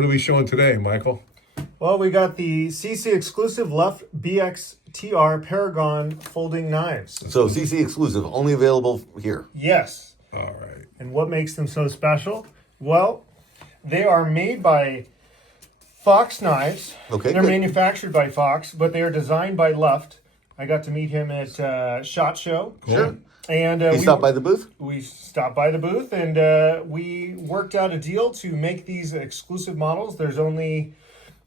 What are we showing today, Michael? Well, we got the CC exclusive LUFT BXTR Paragon folding knives. So CC exclusive, only available here. Yes. All right. And what makes them so special? Well, they are made by Fox Knives. Okay, They're good. manufactured by Fox, but they are designed by LUFT. I got to meet him at SHOT Show. Cool. Sure. And You stopped by the booth? We stopped by the booth, and we worked out a deal to make these exclusive models. There's only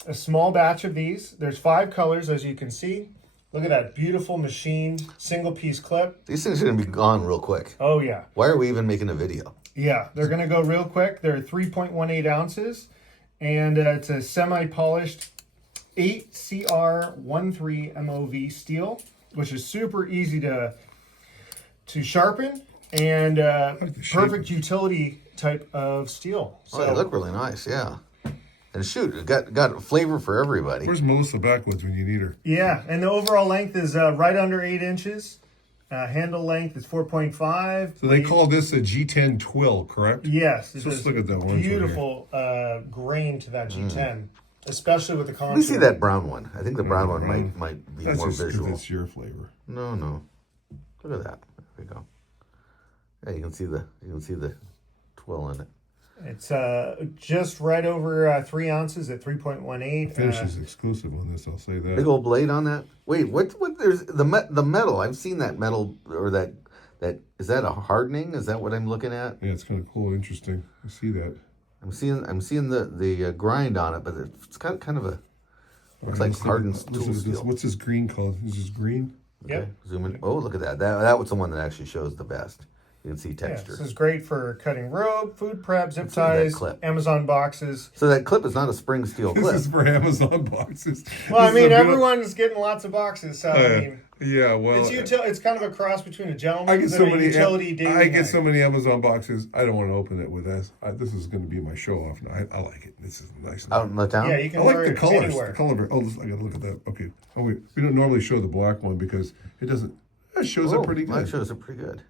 a small batch of these. There's 5 colors, as you can see. Look at that beautiful machined single-piece clip. These things are going to be gone real quick. Oh, yeah. Why are we even making a video? Yeah, they're going to go real quick. They're 3.18 ounces, and it's a semi-polished 8CR13 MOV steel, which is super easy to sharpen, and perfect utility type of steel. So, they look really nice, yeah. And shoot, it got a flavor for everybody. Where's Melissa Backwoods when you need her? Yeah, and the overall length is right under 8 inches. Handle length is 4.5. So they call this a G10 twill, correct? Yes. So let's look at that one. Beautiful grain to that G10, especially with the contour. Let me see that brown one. I think the brown one might be more visual. That's your flavor. No. Look at that. There we go. Yeah, you can see the twill in it. It's just right over 3 ounces at 3.18. Finish is exclusive on this, I'll say that. Big old blade on that. Wait, what? There's the metal. I've seen that metal, or that is that a hardening? Is that what I'm looking at? Yeah, it's kind of cool, interesting. I see that. I'm seeing the grind on it, but it's got kind of a looks like hardened tool steel. What's this green called? Is this green? Okay, Yep. zoom in. Oh, look at that. That was the one that actually shows the best. You can see texture. This is great for cutting rope, food prep, zip Let's look at that ties, clip. Amazon boxes. So that clip is not a spring steel clip. This is for Amazon boxes. Well, I This is mean, a everyone's getting lots of boxes, so I mean, yeah, well, it's kind of a cross between a I gentleman's get so and a many. utility daily I get knife. so many Amazon boxes. I don't want to open it with this. This is going to be my show off. I like it. This is nice. Out in the town. Yeah, you can I wear like the it colors. anywhere. The color. Oh, I got to look at that. Okay. Oh wait, we don't normally show the black one because it doesn't. It shows up pretty good. That shows up pretty good.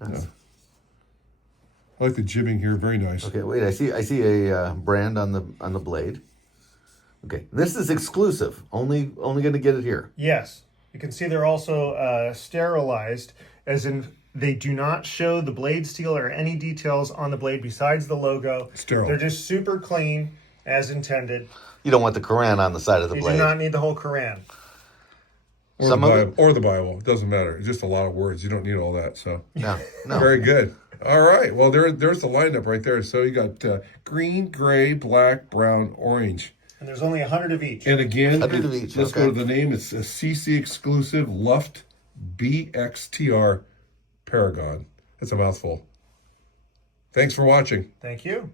Yeah. I like the jibbing here. Very nice. Okay, wait. I see a brand on the blade. Okay, this is exclusive. Only going to get it here. Yes, you can see they're also sterilized, as in they do not show the blade steel or any details on the blade besides the logo. Sterile. They're just super clean, as intended. You don't want the Koran on the side of the You blade. do not need the whole Koran. Or Some the of Bible. Or the Bible. It doesn't matter. It's just a lot of words. You don't need all that. So No. very good. All right. Well, there's the lineup right there. So you got green, gray, black, brown, orange. And there's only 100 of each. And again, 100 of each, let's okay. go to the name. It's a CC exclusive LUFT BXTR Paragon. That's a mouthful. Thanks for watching. Thank you.